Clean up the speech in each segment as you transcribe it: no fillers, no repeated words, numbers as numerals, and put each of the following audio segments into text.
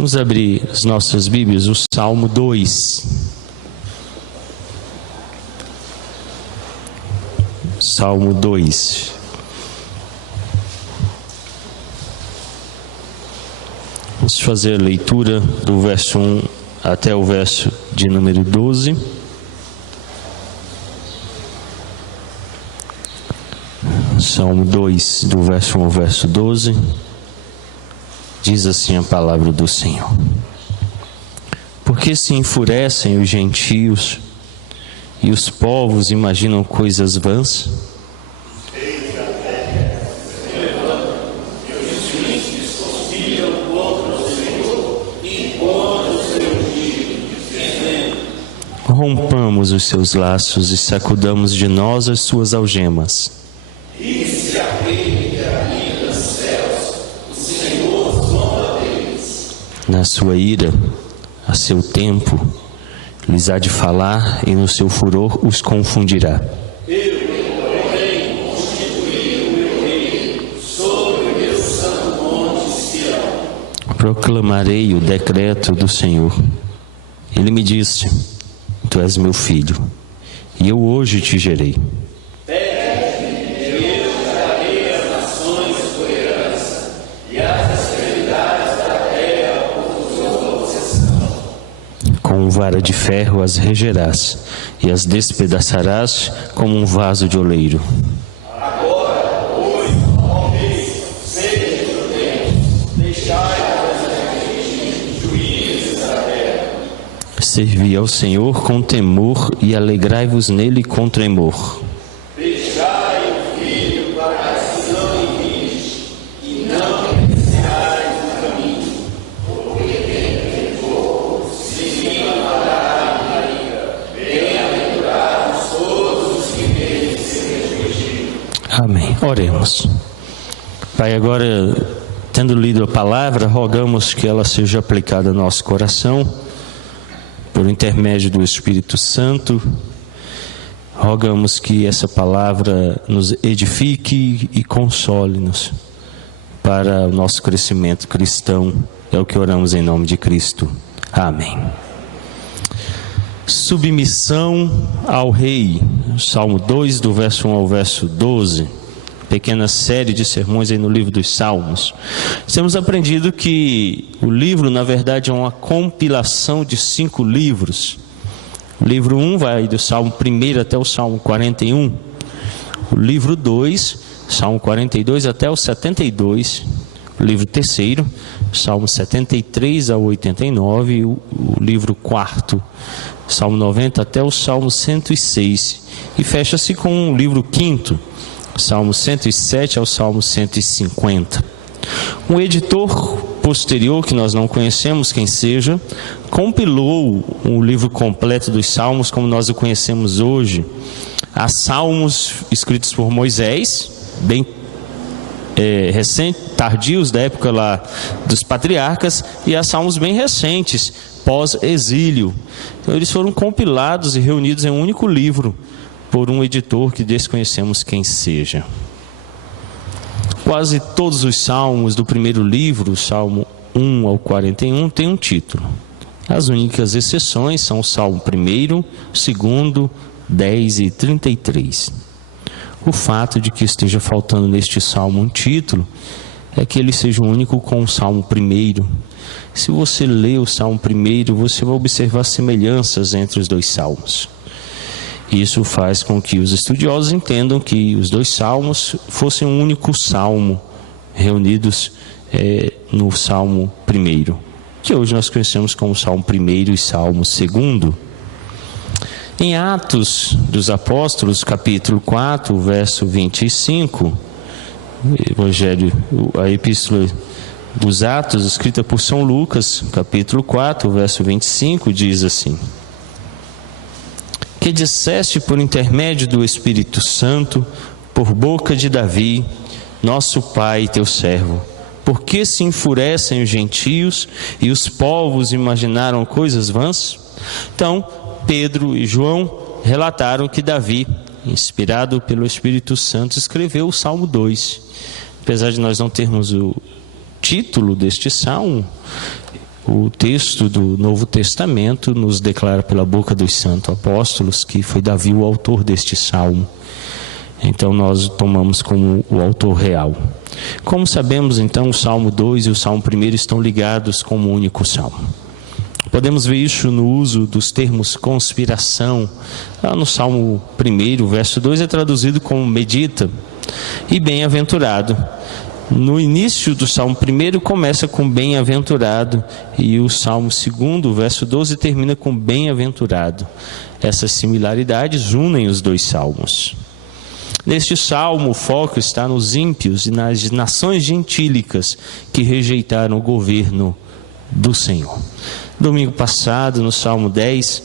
Vamos abrir as nossas Bíblias, o Salmo 2. Salmo 2. Vamos fazer a leitura do verso 1 até o verso de número 12. Salmo 2, do verso 1 ao verso 12. Diz assim a palavra do Senhor: Porque se enfurecem os gentios e os povos imaginam coisas vãs? Rompamos os seus laços e sacudamos de nós as suas algemas. Na sua ira, a seu tempo, lhes há de falar, e no seu furor os confundirá. Eu, porém, constituí o meu reino sobre o meu santo monte Sião. Proclamarei o decreto do Senhor. Ele me disse: Tu és meu filho, e eu hoje te gerei. Com vara de ferro as regerás, e as despedaçarás como um vaso de oleiro. Agora, pois, ó rei, seja prudente, deixai juízes da terra. Servi ao Senhor com temor e alegrai-vos nele com tremor. Deixai o filho para que não irrite, e não iniciais o caminho, porque quem pecou, se amará a ira. Bem-aventurados todos os que têm se refletido. Amém. Oremos. Pai, agora, tendo lido a palavra, rogamos que ela seja aplicada ao nosso coração, por intermédio do Espírito Santo. Rogamos que essa palavra nos edifique e console-nos para o nosso crescimento cristão. É o que oramos em nome de Cristo. Amém. Submissão ao Rei. Salmo 2, do verso 1 ao verso 12. Pequena série de sermões aí no livro dos Salmos. Temos aprendido que o livro, na verdade, é uma compilação de 5 livros. O livro 1 vai do Salmo 1 até o Salmo 41. O livro 2, Salmo 42 até o 72. O livro 3, Salmo 73 ao 89. E o livro 4, Salmo 90 até o Salmo 106. E fecha-se com o livro 5, Salmo 107 ao Salmo 150. Um editor posterior, que nós não conhecemos quem seja, compilou o livro completo dos Salmos como nós o conhecemos hoje. Há salmos escritos por Moisés, bem recentes, tardios, da época lá dos patriarcas, e há salmos bem recentes, pós-exílio. Então eles foram compilados e reunidos em um único livro por um editor que desconhecemos quem seja. Quase todos os salmos do primeiro livro, Salmo 1 ao 41, têm um título. As únicas exceções são o Salmo 1, 2, 10 e 33. O fato de que esteja faltando neste salmo um título é que ele seja o único com o Salmo 1. Se você lê o Salmo 1, você vai observar semelhanças entre os dois salmos. Isso faz com que os estudiosos entendam que os dois salmos fossem um único salmo, reunidos no Salmo 1, que hoje nós conhecemos como Salmo 1 e Salmo 2. Em Atos dos Apóstolos, capítulo 4, verso 25, a Epístola dos Atos, escrita por São Lucas, capítulo 4, verso 25, diz assim: Que disseste por intermédio do Espírito Santo, por boca de Davi, nosso pai, teu servo, porque se enfurecem os gentios e os povos imaginaram coisas vãs? Então, Pedro e João relataram que Davi, inspirado pelo Espírito Santo, escreveu o Salmo 2. Apesar de nós não termos o título deste salmo, O texto do Novo Testamento nos declara pela boca dos santos apóstolos que foi Davi o autor deste salmo. Então nós tomamos como o autor real. Como sabemos, então, o Salmo 2 e o Salmo 1 estão ligados como um único salmo. Podemos ver isso no uso dos termos conspiração. Lá no Salmo 1, verso 2, é traduzido como medita e bem-aventurado. No início do Salmo 1 começa com bem-aventurado e o Salmo 2, verso 12, termina com bem-aventurado. Essas similaridades unem os dois salmos. Neste salmo, o foco está nos ímpios e nas nações gentílicas que rejeitaram o governo do Senhor. Domingo passado, no Salmo 10,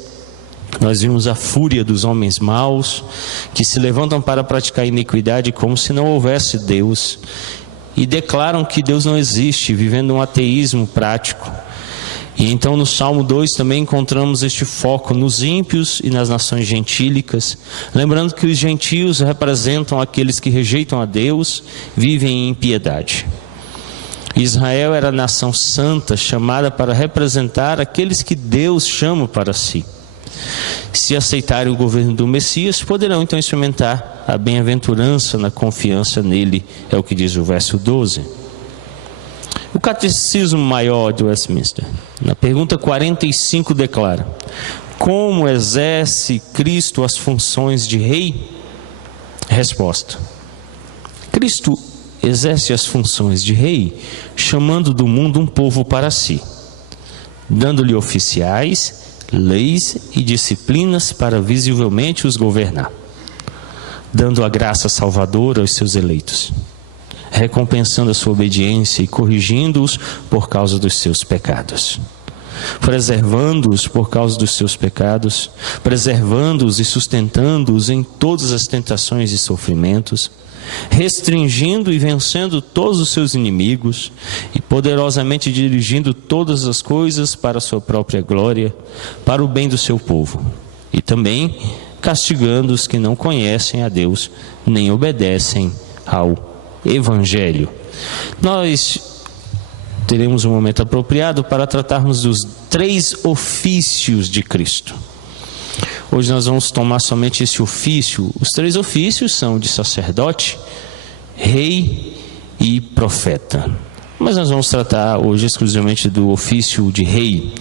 nós vimos a fúria dos homens maus que se levantam para praticar iniquidade como se não houvesse Deus e declaram que Deus não existe, vivendo um ateísmo prático. E então no Salmo 2 também encontramos este foco nos ímpios e nas nações gentílicas, lembrando que os gentios representam aqueles que rejeitam a Deus, vivem em impiedade. Israel era a nação santa, chamada para representar aqueles que Deus chama para si. Se aceitarem o governo do Messias, poderão então experimentar a bem-aventurança na confiança nele, é o que diz o verso 12. O Catecismo Maior de Westminster, na pergunta 45, declara: como exerce Cristo as funções de rei? Resposta: Cristo exerce as funções de rei, chamando do mundo um povo para si, dando-lhe oficiais, leis e disciplinas para visivelmente os governar, dando a graça salvadora aos seus eleitos, recompensando a sua obediência e corrigindo-os por causa dos seus pecados, preservando-os por causa dos seus pecados, preservando-os e sustentando-os em todas as tentações e sofrimentos, restringindo e vencendo todos os seus inimigos e poderosamente dirigindo todas as coisas para a sua própria glória, para o bem do seu povo, e também castigando os que não conhecem a Deus nem obedecem ao Evangelho. Nós teremos um momento apropriado para tratarmos dos 3 ofícios de Cristo. Hoje nós vamos tomar somente esse ofício. Os 3 ofícios são de sacerdote, rei e profeta. Mas nós vamos tratar hoje exclusivamente do ofício de rei,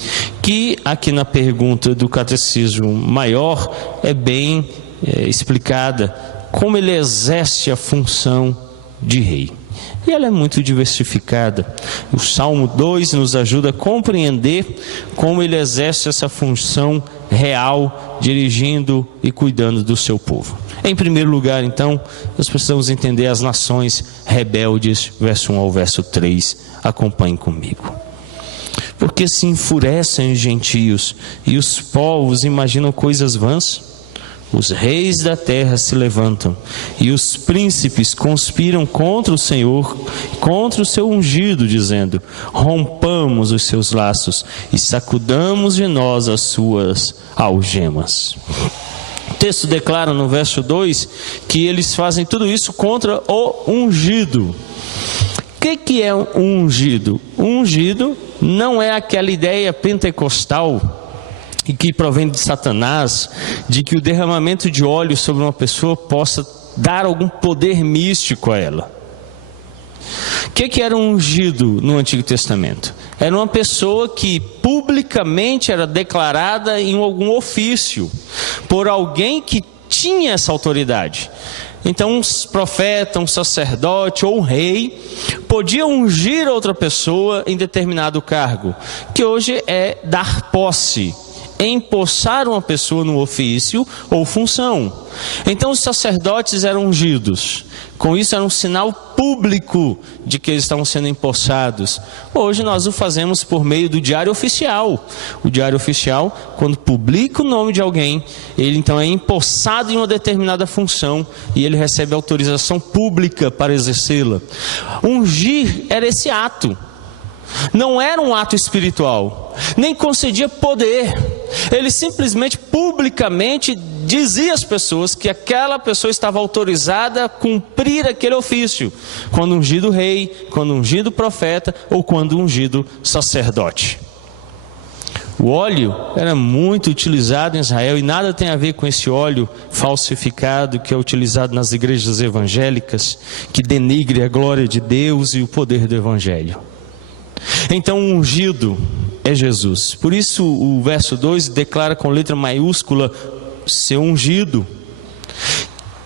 que aqui na pergunta do Catecismo Maior é bem explicada como ele exerce a função de rei. E ela é muito diversificada. O Salmo 2 nos ajuda a compreender como ele exerce essa função real, dirigindo e cuidando do seu povo. Em primeiro lugar, então, nós precisamos entender as nações rebeldes, verso 1 ao verso 3. Acompanhem comigo. Porque se enfurecem os gentios e os povos imaginam coisas vãs? Os reis da terra se levantam e os príncipes conspiram contra o Senhor, contra o seu ungido, dizendo: rompamos os seus laços e sacudamos de nós as suas algemas. O texto declara no verso 2 que eles fazem tudo isso contra o ungido. O que é um ungido? Um ungido não é aquela ideia pentecostal e que provém de Satanás, de que o derramamento de óleo sobre uma pessoa possa dar algum poder místico a ela. O que era um ungido no Antigo Testamento? Era uma pessoa que publicamente era declarada em algum ofício, por alguém que tinha essa autoridade. Então um profeta, um sacerdote ou um rei podia ungir outra pessoa em determinado cargo, que hoje é dar posse, empossar uma pessoa no ofício ou função. Então os sacerdotes eram ungidos, com isso era um sinal público de que eles estavam sendo empossados. Hoje nós o fazemos por meio do diário oficial. O diário oficial, quando publica o nome de alguém, ele então é empossado em uma determinada função e ele recebe autorização pública para exercê-la. Ungir era esse ato. Não era um ato espiritual, nem concedia poder. Ele simplesmente, publicamente, dizia às pessoas que aquela pessoa estava autorizada a cumprir aquele ofício, quando ungido rei, quando ungido profeta ou quando ungido sacerdote. O óleo era muito utilizado em Israel e nada tem a ver com esse óleo falsificado que é utilizado nas igrejas evangélicas, que denigre a glória de Deus e o poder do evangelho. Então o ungido é Jesus. Por isso o verso 2 declara com letra maiúscula ser ungido.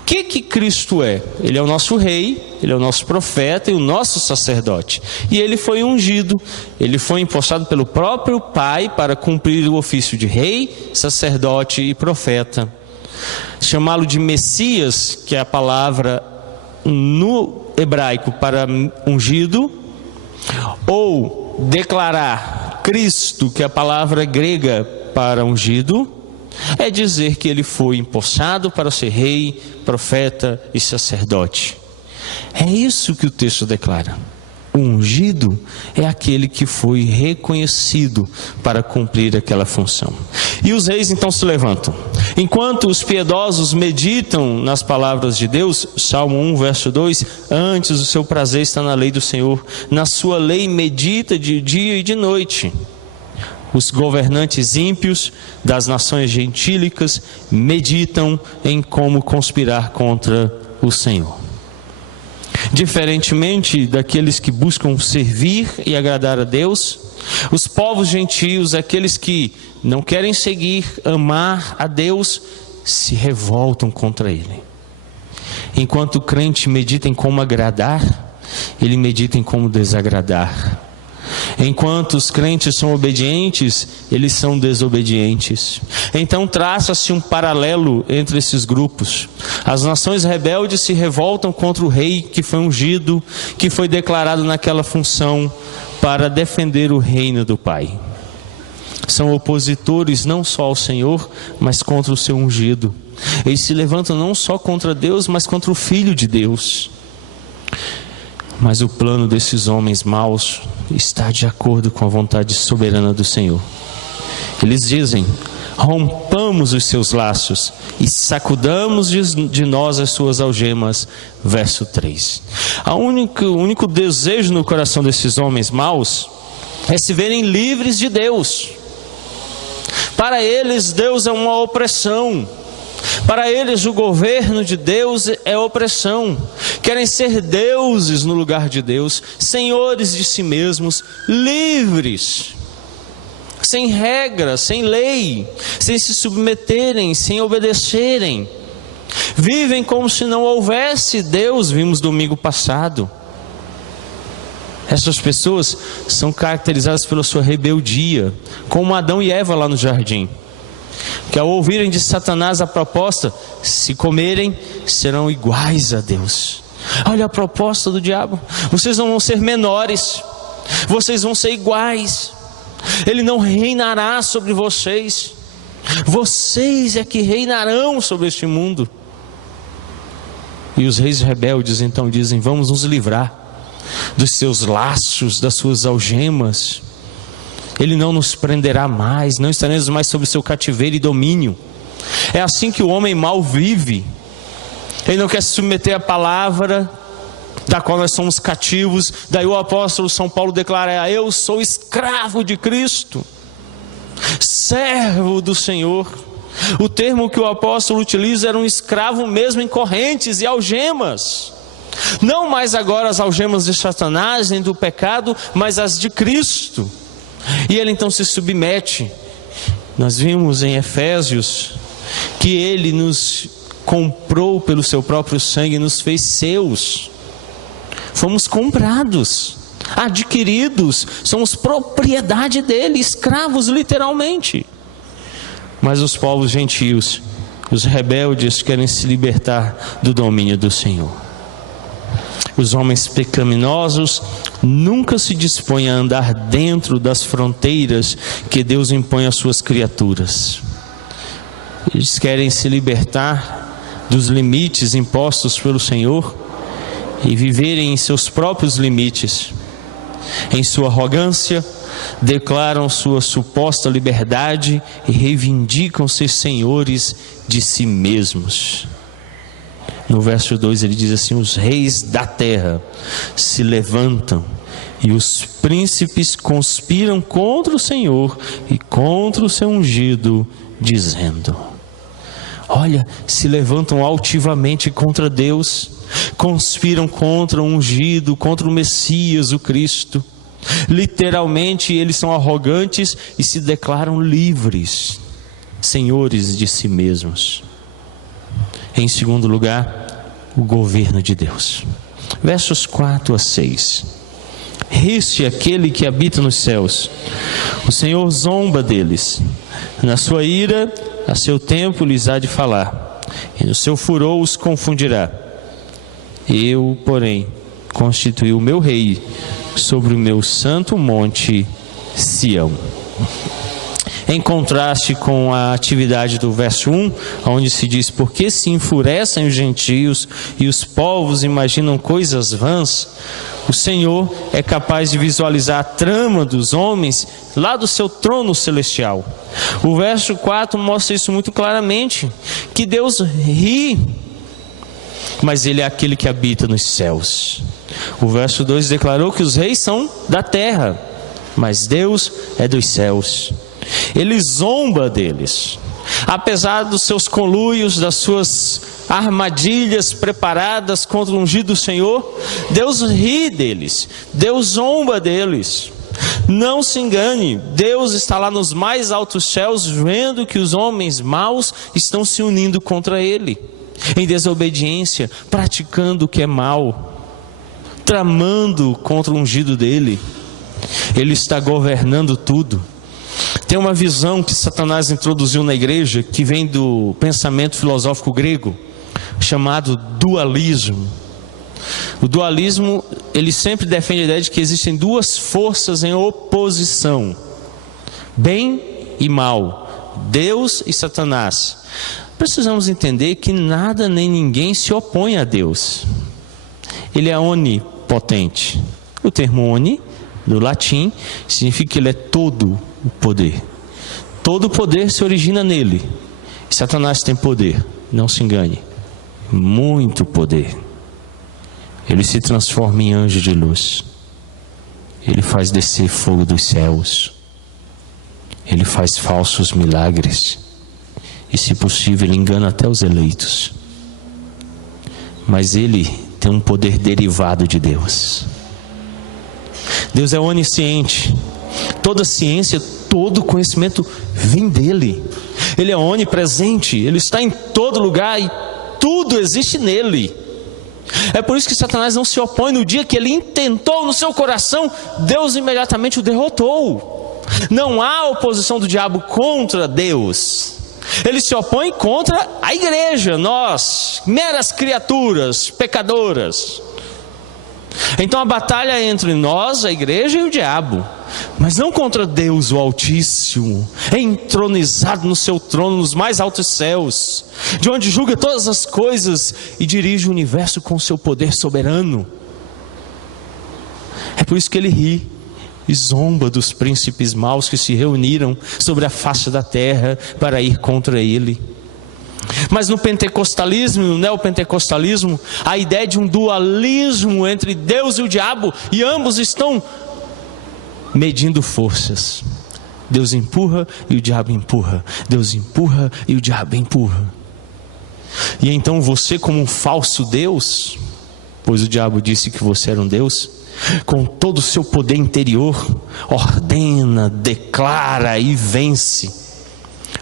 O que Cristo é? Ele é o nosso rei, ele é o nosso profeta e o nosso sacerdote. E ele foi ungido, ele foi empossado pelo próprio Pai para cumprir o ofício de rei, sacerdote e profeta. Chamá-lo de Messias, que é a palavra no hebraico para ungido, ou declarar Cristo, que é a palavra grega para ungido, é dizer que ele foi empossado para ser rei, profeta e sacerdote. É isso que o texto declara. O ungido é aquele que foi reconhecido para cumprir aquela função. E os reis então se levantam. Enquanto os piedosos meditam nas palavras de Deus, Salmo 1, verso 2, antes o seu prazer está na lei do Senhor, na sua lei medita de dia e de noite. Os governantes ímpios das nações gentílicas meditam em como conspirar contra o Senhor. Diferentemente daqueles que buscam servir e agradar a Deus, os povos gentios, aqueles que não querem seguir, amar a Deus, se revoltam contra Ele. Enquanto o crente medita em como agradar, ele medita em como desagradar. Enquanto os crentes são obedientes, eles são desobedientes. Então traça-se um paralelo entre esses grupos. As nações rebeldes se revoltam contra o rei que foi ungido, que foi declarado naquela função para defender o reino do Pai. São opositores não só ao Senhor, mas contra o seu ungido. Eles se levantam não só contra Deus, mas contra o Filho de Deus. Mas o plano desses homens maus está de acordo com a vontade soberana do Senhor. Eles dizem: rompamos os seus laços e sacudamos de nós as suas algemas. Verso 3. O único desejo no coração desses homens maus é se verem livres de Deus. Para eles, Deus é uma opressão. Para eles o governo de Deus é opressão. Querem ser deuses no lugar de Deus, senhores de si mesmos, livres, sem regras, sem lei, sem se submeterem, sem obedecerem. Vivem como se não houvesse Deus, vimos domingo passado. Essas pessoas são caracterizadas pela sua rebeldia, como Adão e Eva lá no jardim, que ao ouvirem de Satanás a proposta, se comerem, serão iguais a Deus. Olha a proposta do diabo: vocês não vão ser menores, vocês vão ser iguais, ele não reinará sobre vocês, vocês é que reinarão sobre este mundo. E os reis rebeldes então dizem: vamos nos livrar dos seus laços, das suas algemas. Ele não nos prenderá mais, não estaremos mais sob o seu cativeiro e domínio. É assim que o homem mau vive. Ele não quer se submeter à palavra da qual nós somos cativos. Daí o apóstolo São Paulo declara: eu sou escravo de Cristo, servo do Senhor. O termo que o apóstolo utiliza era um escravo mesmo em correntes e algemas. Não mais agora as algemas de Satanás nem do pecado, mas as de Cristo. E ele então se submete. Nós vimos em Efésios que ele nos comprou pelo seu próprio sangue e nos fez seus. Fomos comprados, adquiridos, somos propriedade dele, escravos literalmente. Mas os povos gentios, os rebeldes, querem se libertar do domínio do Senhor. Os homens pecaminosos nunca se dispõem a andar dentro das fronteiras que Deus impõe às suas criaturas. Eles querem se libertar dos limites impostos pelo Senhor e viverem em seus próprios limites. Em sua arrogância, declaram sua suposta liberdade e reivindicam ser senhores de si mesmos. No verso 2 ele diz assim: os reis da terra se levantam E os príncipes conspiram contra o Senhor e contra o seu ungido, dizendo: olha, se levantam altivamente contra Deus, conspiram contra o ungido, contra o Messias, o Cristo. Literalmente, eles são arrogantes e se declaram livres, senhores de si mesmos. Em segundo lugar, o governo de Deus. Versos 4 a 6. Ri-se aquele que habita nos céus, o Senhor zomba deles. Na sua ira, a seu tempo lhes há de falar, e no seu furor os confundirá. Eu, porém, constituí o meu rei sobre o meu santo monte Sião. Em contraste com a atividade do verso 1, onde se diz: porque se enfurecem os gentios e os povos imaginam coisas vãs, o Senhor é capaz de visualizar a trama dos homens lá do seu trono celestial. O verso 4 mostra isso muito claramente, que Deus ri, mas Ele é aquele que habita nos céus. O verso 2 declarou que os reis são da terra, mas Deus é dos céus. Ele zomba deles. Apesar dos seus conluios, das suas armadilhas preparadas contra o ungido do Senhor, Deus ri deles, Deus zomba deles. Não se engane, Deus está lá nos mais altos céus, vendo que os homens maus estão se unindo contra Ele, em desobediência, praticando o que é mal, tramando contra o ungido dele. Ele está governando tudo. Tem uma visão que Satanás introduziu na igreja, que vem do pensamento filosófico grego, chamado dualismo. O dualismo, ele sempre defende a ideia de que existem duas forças em oposição: bem e mal, Deus e Satanás. Precisamos entender que nada nem ninguém se opõe a Deus. Ele é onipotente. O termo oni, no latim, significa que Ele é todo o poder. Todo o poder se origina nele. E Satanás tem poder, não se engane, muito poder. Ele se transforma em anjo de luz. Ele faz descer fogo dos céus. Ele faz falsos milagres. E, se possível, ele engana até os eleitos. Mas ele tem um poder derivado de Deus. Deus é onisciente. Toda ciência, todo conhecimento vem dele. Ele é onipresente. Ele está em todo lugar e tudo existe nele. É por isso que Satanás não se opõe. No dia que ele intentou no seu coração, Deus imediatamente o derrotou. Não há oposição do diabo contra Deus. Ele se opõe contra a igreja, nós, meras criaturas pecadoras. Então a batalha é entre nós, a igreja, e o diabo, mas não contra Deus, o Altíssimo, entronizado no seu trono nos mais altos céus, de onde julga todas as coisas e dirige o universo com o seu poder soberano. É por isso que ele ri e zomba dos príncipes maus que se reuniram sobre a face da terra para ir contra ele. Mas no pentecostalismo, no neopentecostalismo, a ideia de um dualismo entre Deus e o diabo, e ambos estão medindo forças. Deus empurra e o diabo empurra. Deus empurra e o diabo empurra. E então você, como um falso Deus, pois o diabo disse que você era um Deus, com todo o seu poder interior, ordena, declara e vence.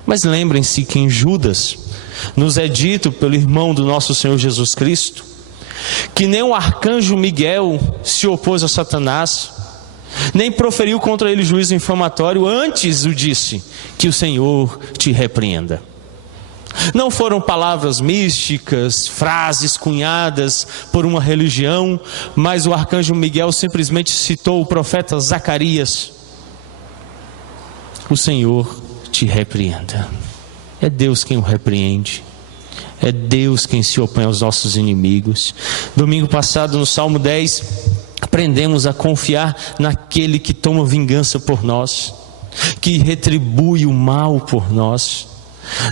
Mas lembrem-se que em Judas nos é dito pelo irmão do nosso Senhor Jesus Cristo, que nem o arcanjo Miguel se opôs a Satanás, nem proferiu contra ele juízo infamatório, antes o disse: que o Senhor te repreenda. Não foram palavras místicas, frases cunhadas por uma religião, mas o arcanjo Miguel simplesmente citou o profeta Zacarias: o Senhor te repreenda. É Deus quem o repreende. É Deus quem se opõe aos nossos inimigos. Domingo passado, no Salmo 10, aprendemos a confiar naquele que toma vingança por nós, que retribui o mal por nós.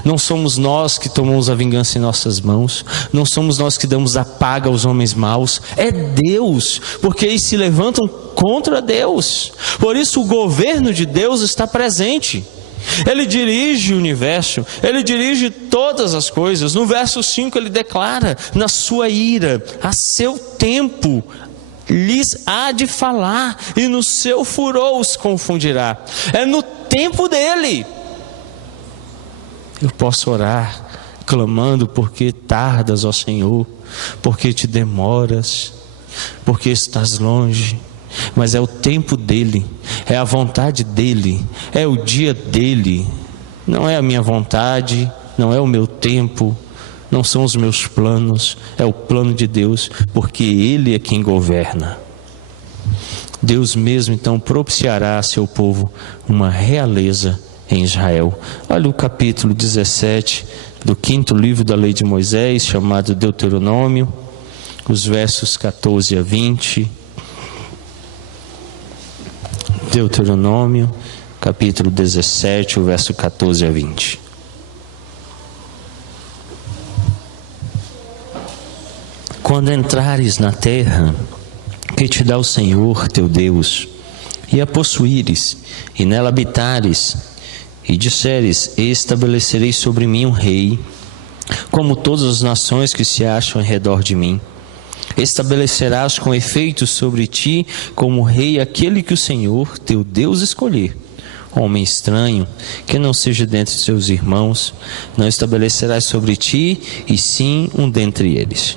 Não somos nós que tomamos a vingança em nossas mãos. Não somos nós que damos a paga aos homens maus. É Deus, porque eles se levantam contra Deus. Por isso o governo de Deus está presente. Ele dirige o universo, Ele dirige todas as coisas. No verso 5 ele declara: na sua ira, a seu tempo lhes há de falar, e no seu furor os confundirá. É no tempo dele. Eu posso orar clamando: porque tardas, ó Senhor, porque te demoras, porque estás longe. Mas é o tempo dele, é a vontade dele, é o dia dele. Não é a minha vontade, não é o meu tempo, não são os meus planos, é o plano de Deus, porque ele é quem governa. Deus mesmo então propiciará a seu povo uma realeza em Israel. Olha o capítulo 17 do 5º livro da lei de Moisés, chamado Deuteronômio, os versos 14 a 20. Deuteronômio, capítulo 17, o verso 14 a 20. Quando entrares na terra que te dá o Senhor teu Deus, e a possuíres, e nela habitares, e disseres: estabelecerei sobre mim um rei, como todas as nações que se acham em redor de mim. Estabelecerás com efeito sobre ti como rei aquele que o Senhor teu Deus escolher. Homem estranho, que não seja dentre seus irmãos, não estabelecerás sobre ti, e sim um dentre eles.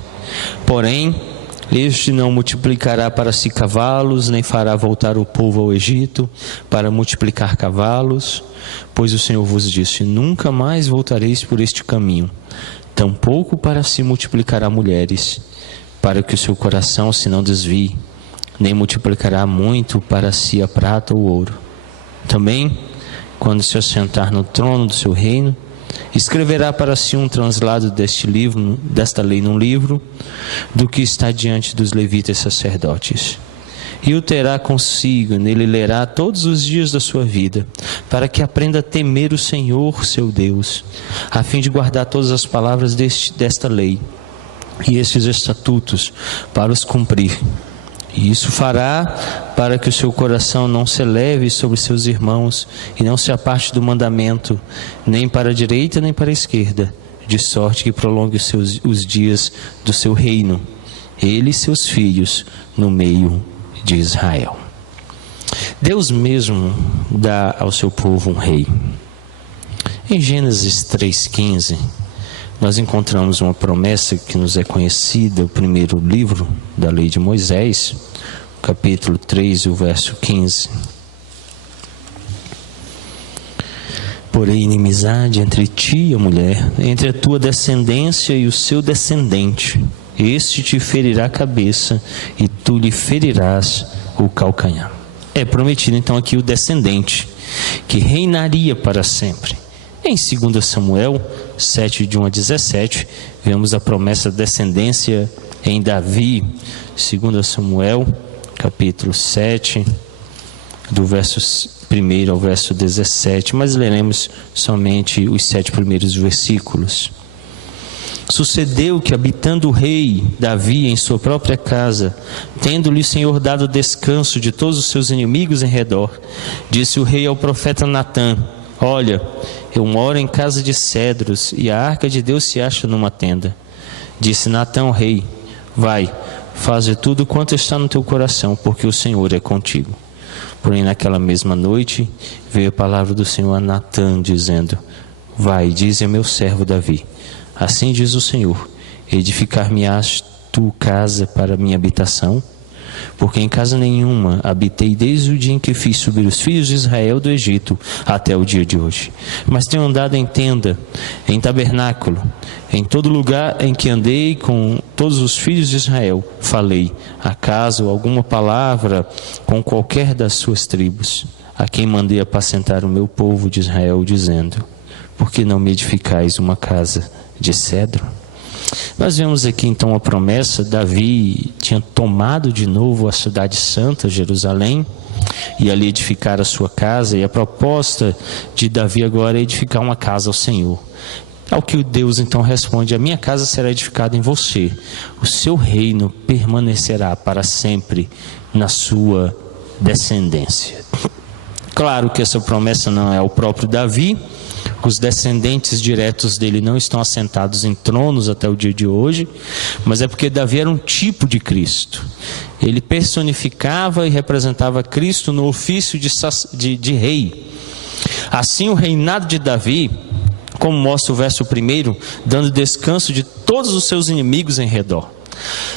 Porém, este não multiplicará para si cavalos, nem fará voltar o povo ao Egito para multiplicar cavalos, pois o Senhor vos disse: nunca mais voltareis por este caminho. Tampouco para si multiplicará mulheres, para que o seu coração se não desvie, nem multiplicará muito para si a prata ou o ouro. Também, quando se assentar no trono do seu reino, escreverá para si um translado desta lei num livro, do que está diante dos levitas sacerdotes. E o terá consigo, nele lerá todos os dias da sua vida, para que aprenda a temer o Senhor, seu Deus, a fim de guardar todas as palavras desta lei e estes estatutos, para os cumprir. E isso fará para que o seu coração não se eleve sobre seus irmãos, e não se aparte do mandamento, nem para a direita nem para a esquerda, de sorte que prolongue os dias do seu reino, ele e seus filhos, no meio de Israel. Deus mesmo dá ao seu povo um rei. Em Gênesis 3,15, nós encontramos uma promessa que nos é conhecida, o primeiro livro da lei de Moisés, capítulo 3, o verso 15. Porém, inimizade entre ti e a mulher, entre a tua descendência e o seu descendente. Este te ferirá a cabeça, e tu lhe ferirás o calcanhar. É prometido então aqui o descendente, que reinaria para sempre. Em 2 Samuel 7, de 1 a 17, vemos a promessa da descendência em Davi. 2 Samuel, capítulo 7, do verso 1 ao verso 17, mas leremos somente os 7 primeiros versículos. Sucedeu que, habitando o rei Davi em sua própria casa, tendo-lhe o Senhor dado descanso de todos os seus inimigos em redor, disse o rei ao profeta Natã: olha, eu moro em casa de cedros, e a arca de Deus se acha numa tenda. Disse Natã ao rei: vai, faze tudo quanto está no teu coração, porque o Senhor é contigo. Porém, naquela mesma noite, veio a palavra do Senhor a Natã, dizendo: vai, dize a meu servo Davi: assim diz o Senhor, edificar-me-ás tu casa para minha habitação? Porque em casa nenhuma habitei desde o dia em que fiz subir os filhos de Israel do Egito até o dia de hoje. Mas tenho andado em tenda, em tabernáculo, em todo lugar em que andei com todos os filhos de Israel, falei, acaso alguma palavra com qualquer das suas tribos, a quem mandei apacentar o meu povo de Israel, dizendo: por que não me edificais uma casa de cedro? Nós vemos aqui então a promessa. Davi tinha tomado de novo a cidade santa, Jerusalém, e ali edificar a sua casa, e a proposta de Davi agora é edificar uma casa ao Senhor. Ao que Deus então responde: a minha casa será edificada em você, o seu reino permanecerá para sempre na sua descendência. Claro que essa promessa não é ao próprio Davi. Os descendentes diretos dele não estão assentados em tronos até o dia de hoje, mas é porque Davi era um tipo de Cristo. Ele personificava e representava Cristo no ofício de rei. Assim, o reinado de Davi, como mostra o verso 1, dando descanso de todos os seus inimigos em redor.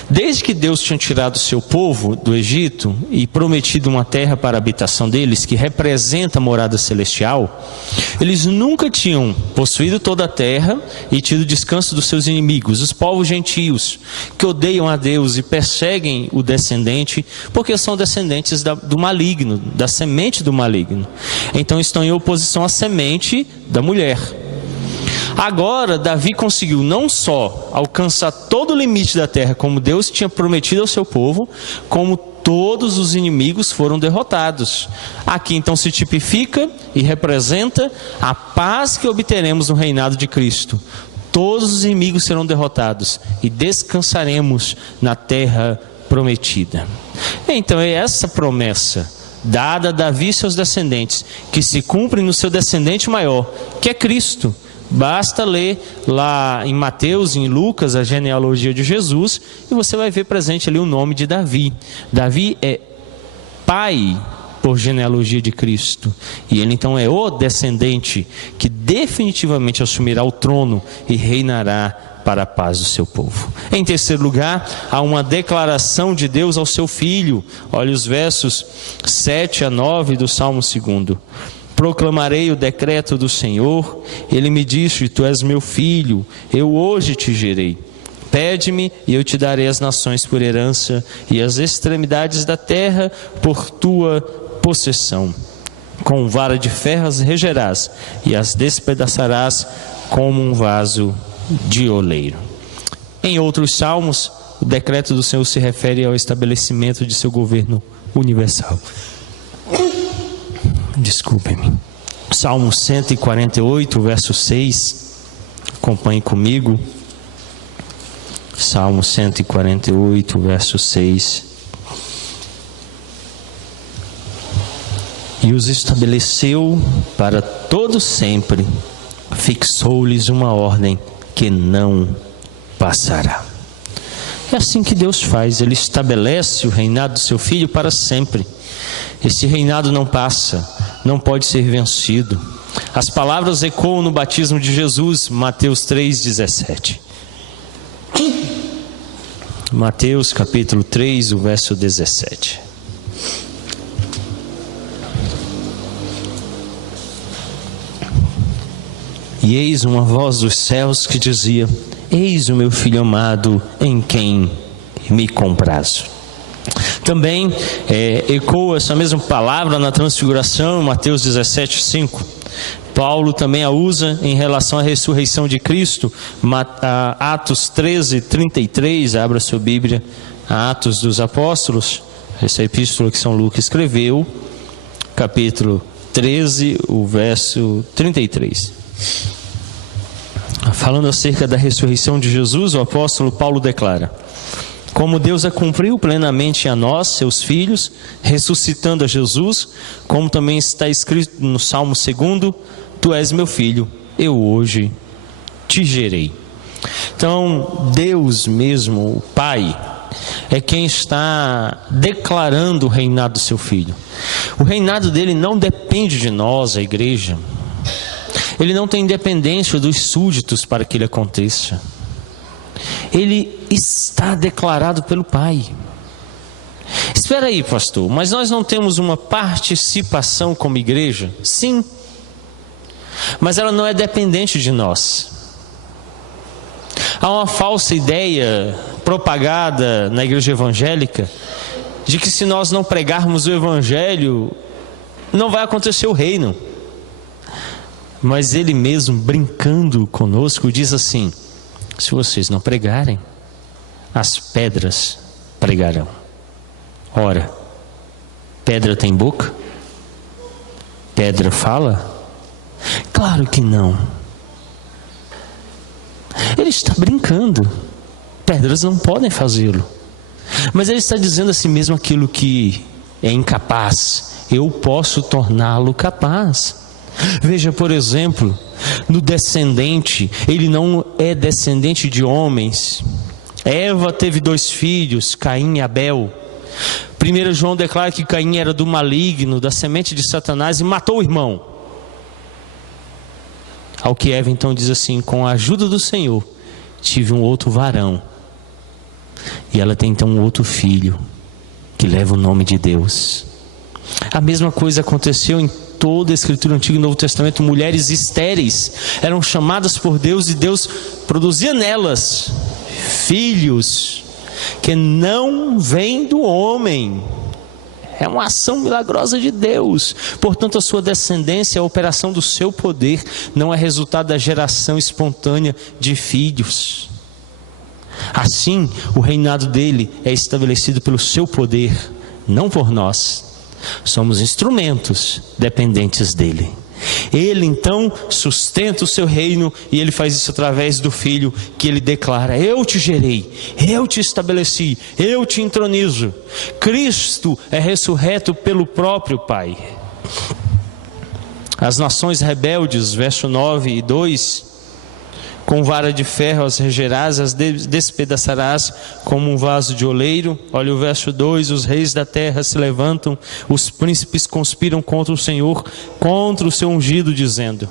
Desde que Deus tinha tirado o seu povo do Egito e prometido uma terra para a habitação deles, que representa a morada celestial, eles nunca tinham possuído toda a terra e tido descanso dos seus inimigos, os povos gentios, que odeiam a Deus e perseguem o descendente, porque são descendentes do maligno, da semente do maligno. Então estão em oposição à semente da mulher. Agora, Davi conseguiu não só alcançar todo o limite da terra, como Deus tinha prometido ao seu povo, como todos os inimigos foram derrotados. Aqui então se tipifica e representa a paz que obteremos no reinado de Cristo. Todos os inimigos serão derrotados e descansaremos na terra prometida. Então é essa promessa dada a Davi e seus descendentes, que se cumpre no seu descendente maior, que é Cristo. Basta ler lá em Mateus e em Lucas a genealogia de Jesus e você vai ver presente ali o nome de Davi. Davi é pai por genealogia de Cristo, e ele então é o descendente que definitivamente assumirá o trono e reinará para a paz do seu povo. Em terceiro lugar, há uma declaração de Deus ao seu filho. Olha os versos 7 a 9 do Salmo 2. Proclamarei o decreto do Senhor, ele me disse: tu és meu filho, eu hoje te gerei. Pede-me e eu te darei as nações por herança e as extremidades da terra por tua possessão. Com vara de ferro as regerás e as despedaçarás como um vaso de oleiro. Em outros salmos, o decreto do Senhor se refere ao estabelecimento de seu governo universal. Desculpem-me. Salmo 148, verso 6. Acompanhe comigo. Salmo 148, verso 6. E os estabeleceu para todo sempre, fixou-lhes uma ordem que não passará. É assim que Deus faz, Ele estabelece o reinado do seu Filho para sempre. Esse reinado não passa, não pode ser vencido. As palavras ecoam no batismo de Jesus, Mateus 3,17. Mateus capítulo 3, o verso 17. E eis uma voz dos céus que dizia: eis o meu filho amado, em quem me comprazo. Também ecoa essa mesma palavra na transfiguração, Mateus 17, 5. Paulo também a usa em relação à ressurreição de Cristo, Atos 13, 33, abra sua Bíblia, Atos dos Apóstolos, essa epístola que São Lucas escreveu, capítulo 13, o verso 33. Falando acerca da ressurreição de Jesus, o apóstolo Paulo declara: como Deus a cumpriu plenamente a nós, seus filhos, ressuscitando a Jesus, como também está escrito no Salmo 2, tu és meu filho, eu hoje te gerei. Então, Deus mesmo, o Pai, é quem está declarando o reinado do seu Filho. O reinado dele não depende de nós, a igreja. Ele não tem independência dos súditos para que ele aconteça. Ele está declarado pelo Pai. Espera aí, pastor, mas nós não temos uma participação como igreja? Sim, mas ela não é dependente de nós. Há uma falsa ideia propagada na igreja evangélica de que se nós não pregarmos o evangelho, não vai acontecer o reino. Mas ele mesmo, brincando conosco, diz assim: se vocês não pregarem, as pedras pregarão. Ora, pedra tem boca? Pedra fala? Claro que não. Ele está brincando. Pedras não podem fazê-lo. Mas ele está dizendo a si mesmo aquilo que é incapaz. Eu posso torná-lo capaz. Veja, por exemplo, no descendente, ele não é descendente de homens. Eva teve 2 filhos, Caim e Abel. 1 João declara que Caim era do maligno, da semente de Satanás, e matou o irmão. Ao que Eva então diz assim: com a ajuda do Senhor, tive um outro varão. E ela tem então um outro filho, que leva o nome de Deus. A mesma coisa aconteceu em toda a Escritura, Antigo e Novo Testamento. Mulheres estéreis eram chamadas por Deus, e Deus produzia nelas filhos que não vêm do homem. É uma ação milagrosa de Deus. Portanto, a sua descendência, a operação do seu poder, não é resultado da geração espontânea de filhos. Assim, o reinado dele é estabelecido pelo seu poder, não por nós. Somos instrumentos dependentes dele. Ele então sustenta o seu reino, e ele faz isso através do Filho, que ele declara: eu te gerei, eu te estabeleci, eu te entronizo. Cristo é ressurreto pelo próprio Pai. As nações rebeldes, verso 9 e 2: com vara de ferro as regerás, as despedaçarás como um vaso de oleiro. Olha o verso 2: os reis da terra se levantam, os príncipes conspiram contra o Senhor, contra o seu ungido, dizendo: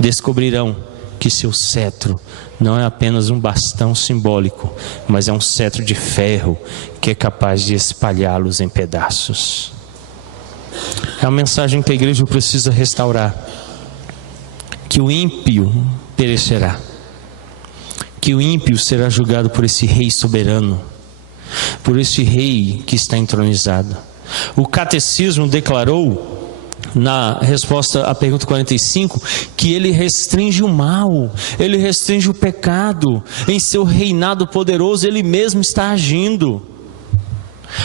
descobrirão que seu cetro não é apenas um bastão simbólico, mas é um cetro de ferro que é capaz de espalhá-los em pedaços. É uma mensagem que a igreja precisa restaurar: que o ímpio perecerá, que o ímpio será julgado por esse rei soberano, por esse rei que está entronizado. O catecismo declarou, na resposta à pergunta 45, que ele restringe o mal, ele restringe o pecado. Em seu reinado poderoso ele mesmo está agindo.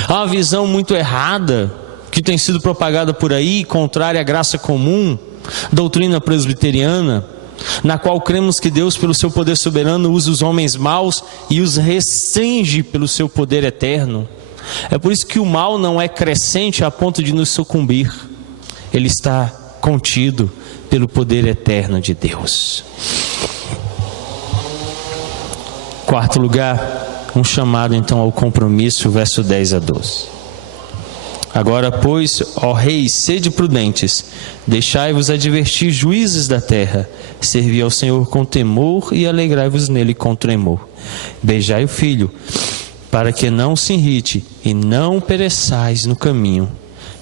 Há uma visão muito errada que tem sido propagada por aí, contrária à graça comum, doutrina presbiteriana, na qual cremos que Deus, pelo seu poder soberano, usa os homens maus e os restringe pelo seu poder eterno. É por isso que o mal não é crescente a ponto de nos sucumbir. Ele está contido pelo poder eterno de Deus. Quarto lugar, um chamado então ao compromisso, verso 10 a 12. Agora, pois, ó reis, sede prudentes, deixai-vos advertir juízes da terra, servi ao Senhor com temor e alegrai-vos nele com tremor. Beijai o filho, para que não se irrite e não pereçais no caminho,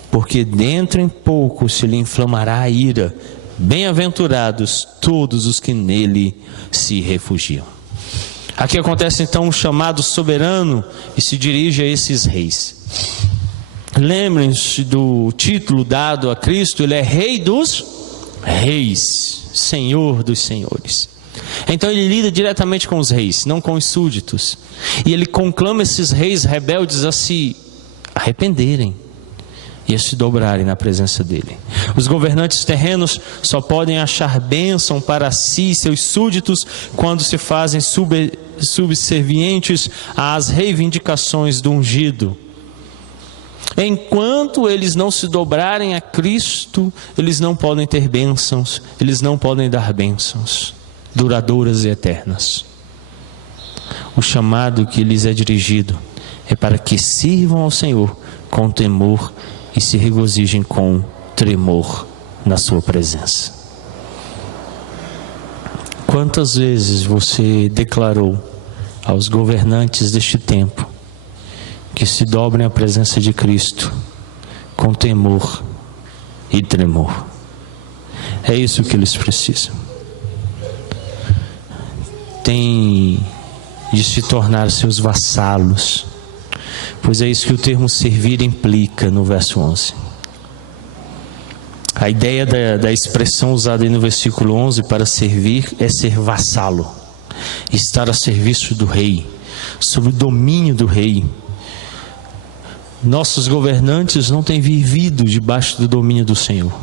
porque dentro em pouco se lhe inflamará a ira. Bem-aventurados todos os que nele se refugiam. Aqui acontece então um chamado soberano e se dirige a esses reis. Lembrem-se do título dado a Cristo: ele é Rei dos Reis, Senhor dos Senhores. Então ele lida diretamente com os reis, não com os súditos. E ele conclama esses reis rebeldes a se arrependerem e a se dobrarem na presença dele. Os governantes terrenos só podem achar bênção para si e seus súditos quando se fazem subservientes às reivindicações do ungido. Enquanto eles não se dobrarem a Cristo, eles não podem ter bênçãos, eles não podem dar bênçãos duradouras e eternas. O chamado que lhes é dirigido é para que sirvam ao Senhor com temor e se regozijem com tremor na sua presença. Quantas vezes você declarou aos governantes deste tempo que se dobrem à presença de Cristo com temor e tremor? É isso que eles precisam. Tem de se tornar seus vassalos, pois é isso que o termo servir implica no verso 11. A ideia da expressão usada aí no versículo 11 para servir é ser vassalo, estar a serviço do rei, sob o domínio do rei. Nossos governantes não têm vivido debaixo do domínio do Senhor.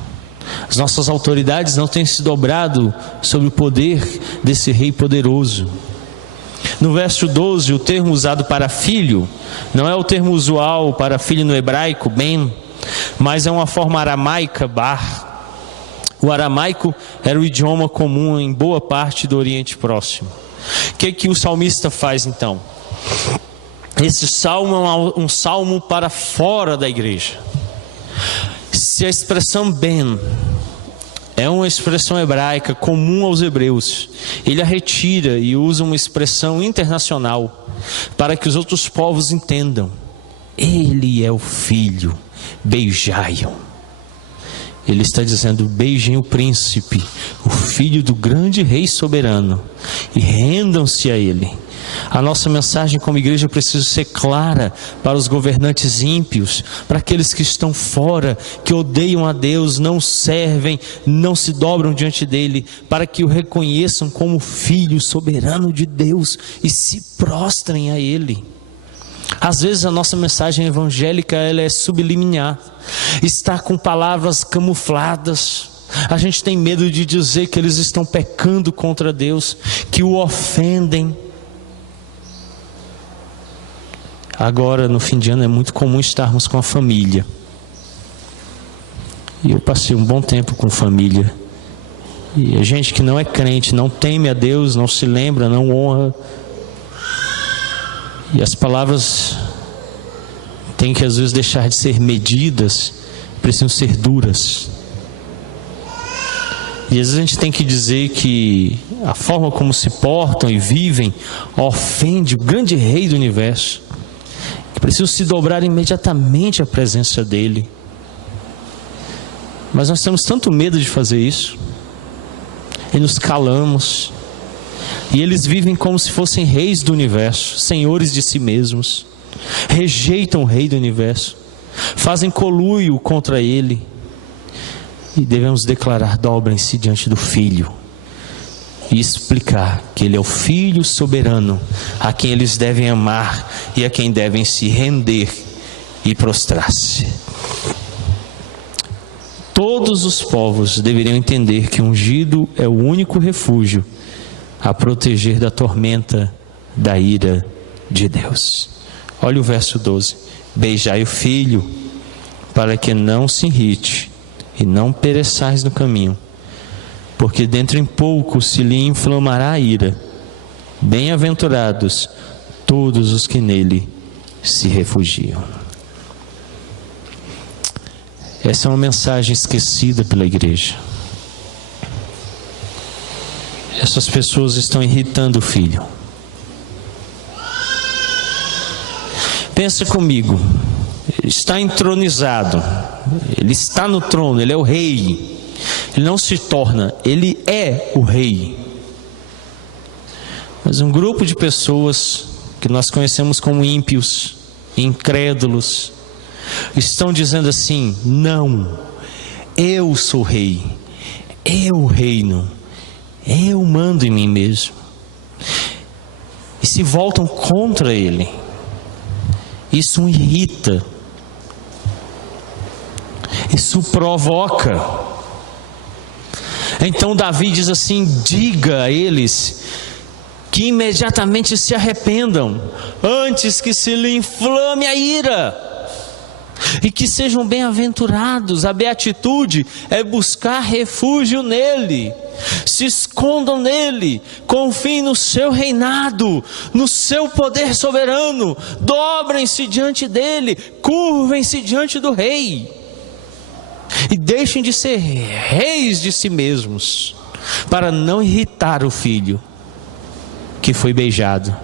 As nossas autoridades não têm se dobrado sobre o poder desse rei poderoso. No verso 12, o termo usado para filho não é o termo usual para filho no hebraico, ben, mas é uma forma aramaica, bar. O aramaico era o idioma comum em boa parte do Oriente Próximo. O que o salmista faz então? Esse salmo é um salmo para fora da igreja. Se a expressão ben é uma expressão hebraica comum aos hebreus, ele a retira e usa uma expressão internacional para que os outros povos entendam. Ele é o filho, beijai-o. Ele está dizendo: beijem o príncipe, o filho do grande rei soberano, e rendam-se a ele. A nossa mensagem como igreja precisa ser clara para os governantes ímpios, para aqueles que estão fora, que odeiam a Deus, não servem, não se dobram diante dele, para que o reconheçam como filho soberano de Deus e se prostrem a ele. Às vezes a nossa mensagem evangélica ela é subliminar, está com palavras camufladas. A gente tem medo de dizer que eles estão pecando contra Deus, que o ofendem. Agora, no fim de ano, é muito comum estarmos com a família. E eu passei um bom tempo com família. E a gente que não é crente, não teme a Deus, não se lembra, não honra. E as palavras têm que às vezes deixar de ser medidas, precisam ser duras. E às vezes a gente tem que dizer que a forma como se portam e vivem ofende o grande rei do universo. Que precisam se dobrar imediatamente à presença dele. Mas nós temos tanto medo de fazer isso. E nos calamos. E eles vivem como se fossem reis do universo, senhores de si mesmos. Rejeitam o rei do universo. Fazem conluio contra ele. E devemos declarar: dobrem-se diante do Filho. E explicar que ele é o Filho soberano, a quem eles devem amar e a quem devem se render e prostrar-se. Todos os povos deveriam entender que o ungido é o único refúgio a proteger da tormenta da ira de Deus. Olha o verso 12: beijai o filho, para que não se irrite e não pereçais no caminho, porque dentro em pouco se lhe inflamará a ira. Bem-aventurados todos os que nele se refugiam. Essa é uma mensagem esquecida pela igreja. Essas pessoas estão irritando o filho. Pensa comigo. Ele está entronizado. Ele está no trono. Ele é o rei. Ele não se torna. Ele é o rei. Mas um grupo de pessoas que nós conhecemos como ímpios, incrédulos, estão dizendo assim: não, eu sou rei. Eu reino. Eu mando em mim mesmo. E se voltam contra ele. Isso o irrita. Isso o provoca. Então Davi diz assim: diga a eles que imediatamente se arrependam, antes que se lhe inflame a ira. E que sejam bem-aventurados. A beatitude é buscar refúgio nele. Se escondam nele, confiem no seu reinado, no seu poder soberano. Dobrem-se diante dele, curvem-se diante do rei. E deixem de ser reis de si mesmos, para não irritar o filho que foi beijado.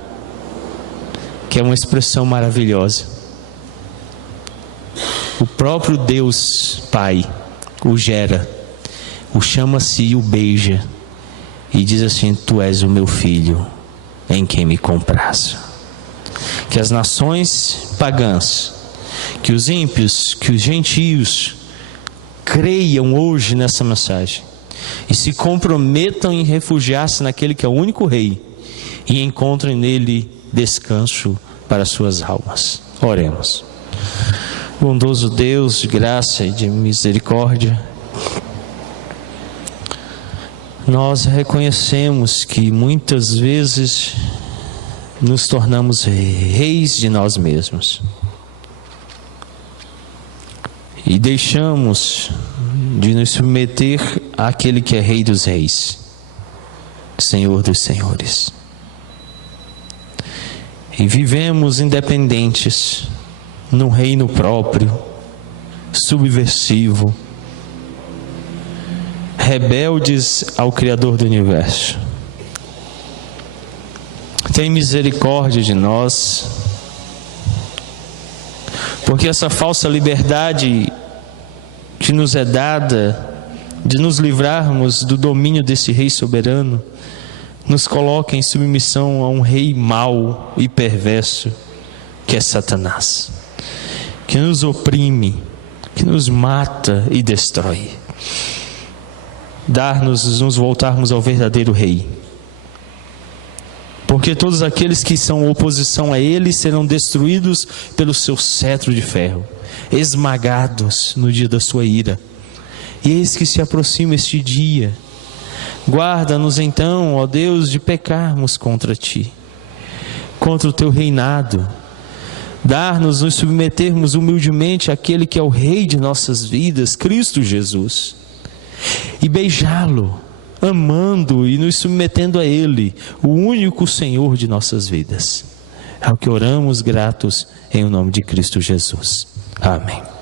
Que é uma expressão maravilhosa. O próprio Deus Pai o gera, o chama-se e o beija, e diz assim: tu és o meu filho, em quem me comprazo. Que as nações pagãs, que os ímpios, que os gentios creiam hoje nessa mensagem e se comprometam em refugiar-se naquele que é o único rei e encontrem nele descanso para suas almas. Oremos. Bondoso Deus de graça e de misericórdia, nós reconhecemos que muitas vezes nos tornamos reis de nós mesmos e deixamos de nos submeter àquele que é Rei dos Reis, Senhor dos Senhores, e vivemos independentes num reino próprio, subversivo, rebeldes ao Criador do Universo. Tem misericórdia de nós, porque essa falsa liberdade que nos é dada de nos livrarmos do domínio desse Rei soberano nos coloca em submissão a um rei mau e perverso, que é Satanás, que nos oprime, que nos mata e destrói. Nos voltarmos ao verdadeiro Rei, porque todos aqueles que são oposição a Ele serão destruídos pelo seu cetro de ferro, esmagados no dia da sua ira. E eis que se aproxima este dia. Guarda-nos então, ó Deus, de pecarmos contra Ti, contra o Teu reinado. Dar-nos, nos submetermos humildemente àquele que é o Rei de nossas vidas, Cristo Jesus, e beijá-lo, amando e nos submetendo a Ele, o único Senhor de nossas vidas. É o que oramos gratos em nome de Cristo Jesus. Amém.